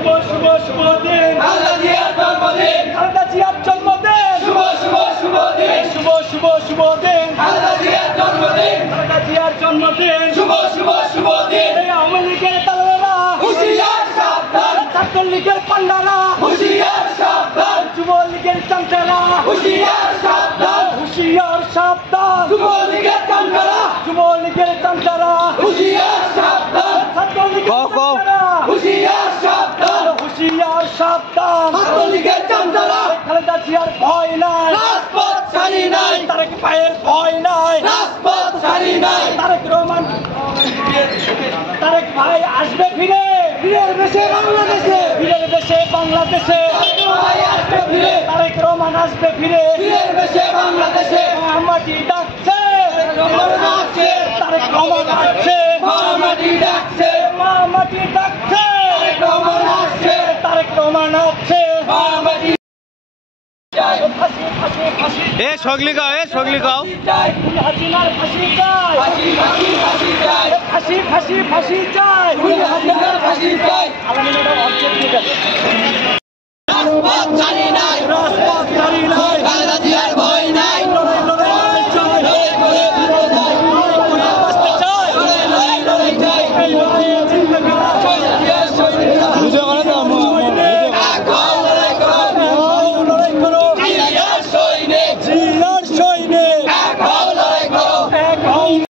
শুভ শুভ শুভ দিন খালেদা জিয়ার জন্মদিন খালেদা জিয়ার জন্মদিন শুভ শুভ শুভ দিন শুভ শুভ শুভ দিন খালেদা জিয়ার জন্মদিন খালেদা জিয়ার জন্মদিন শুভ শুভ শুভ দিন আওয়ামী লীগের দালালেরা হুঁশিয়ার সাবধান ছাত্রলীগের পান্ডারা হুঁশিয়ার সাবধান যুবলীগের চামচারা হুঁশিয়ার সাবধান হুঁশিয়ার সাবধান যুবলীগের চামচারা যুবলীগের চামচারা হুঁশিয়ার সাবধান ছাত্রলীগের কও। চামচারা হুঁশিয়ার সাবধান হুঁশিয়ার সাবধান ছাত্রলীগের চামচারা খালেদা জিয়ার ভয় নাই রাজপথ ছাড়ি নাই তারেক ভাইয়ের ভয় নাই রাজপথ ছাড়ি নাই তারেক রহমান তারেক ভাই আসবে ফিরে ফিরের দেশে বাংলাদেশে ফিরের দেশে বাংলাদেশে ভাই আসবে ফিরে তারেক রহমান আসবে ফিরে ফিরের দেশে বাংলাদেশে মাটি ডাকছে রহমান আসছে তারেক রহমান আসছে মাটি ডাকছে মাটি ডাকছে রহমান আসছে তারেক রহমান আসছে মাটি ফাঁসি ফাঁসি ফাঁসি সগলি গাও চাই হাসিনার ফাঁসি চাই ফাঁসি ফাঁসি ফাঁসি চাই ফাঁসি ফাঁসি ফাঁসি চাই হাসিনার ফাঁসি চাই আগামী অবজেক্ট